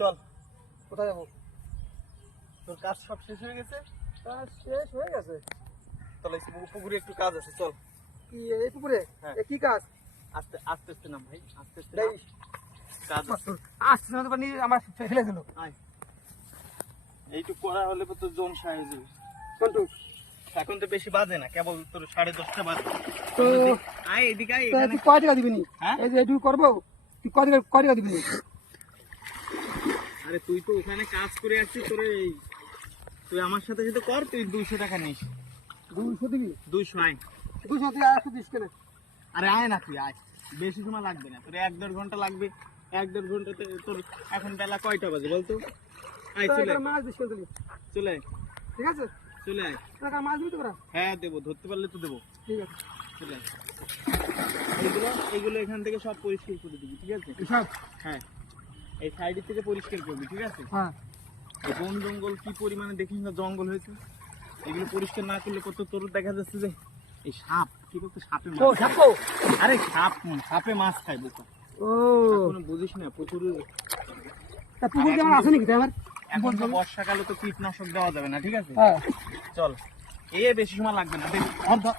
চল। কোথায় যাবো? তোর কাজ সব শেষ হয়ে গেছে? কাজ শেষ হয়ে গেছে। তাহলে পুকুরে একটু কাজ আছে, চল। কি এই পুকুরে? হ্যাঁ। কি কাজ? আস্তে আস্তে আস্তে নাম ভাই, আস্তে আস্তে এই, নাম। কাজ আছে। আসছে না তো পানি আমার ফেলে দিল। আয়। এইটুকু করা হলে তো তোর জোন সাহেব যাবে। কোনটু? এখন তো বেশি বাজে না, কেবল তোর 10:30 বাজে। তো আয় এদিকে আয়, তো এখানে। তুই কয় টাকা দিবি নি? হ্যাঁ? এই যে এইটুকু করবো, তুই কয় টাকা দিবি নি? আরে তুই তো ওখানে কাজ করে আসছিস, তোর তুই আমার সাথে সাথে কর, তুই 200 টাকা নিস। 200 দিবি? 200 আয়। 200 তুই 100 দিস কেন? আরে আয় না তুই আয়, বেশি সময় লাগবে না, তোর 1-1.5 ঘন্টা লাগবে। 1-1.5 ঘন্টাতে তোর এখন বেলা কয়টা বাজে বলতো? আয় তো চলে একটা মাছ দিস কেন তুই? চলে আয়, ঠিক আছে? চলে আয়। টাকা মাছ দিবি তো ওরা? হ্যাঁ দেবো, ধরতে পারলে তো দেবো। ঠিক আছে। চলে আয়। এইগুলো এখান থেকে সব পরিষ্কার করে দিবি, ঠিক আছে? সব? হ্যাঁ, এই সাইডের থেকে পরিষ্কার করবি, ঠিক আছে? হ্যাঁ। এই বন জঙ্গল কি পরিমাণে দেখিস না, জঙ্গল হয়েছে। এগুলো পরিষ্কার না করলে কত তোর দেখা যাচ্ছে যে এই সাপ, কি বলতো, সাপে ও মাছ সাপ খায়। তো? আরে সাপে মাছ খায় বোকা। ও কোনো বুঝিস না, প্রচুর। তা পুকুর কেমন আছে নাকি আমার? এখন তো বর্ষাকালে তো কীটনাশক দেওয়া যাবে না, ঠিক আছে? হ্যাঁ। চল, এ বেশি সময় লাগবে না, দেখ, ধর ধর।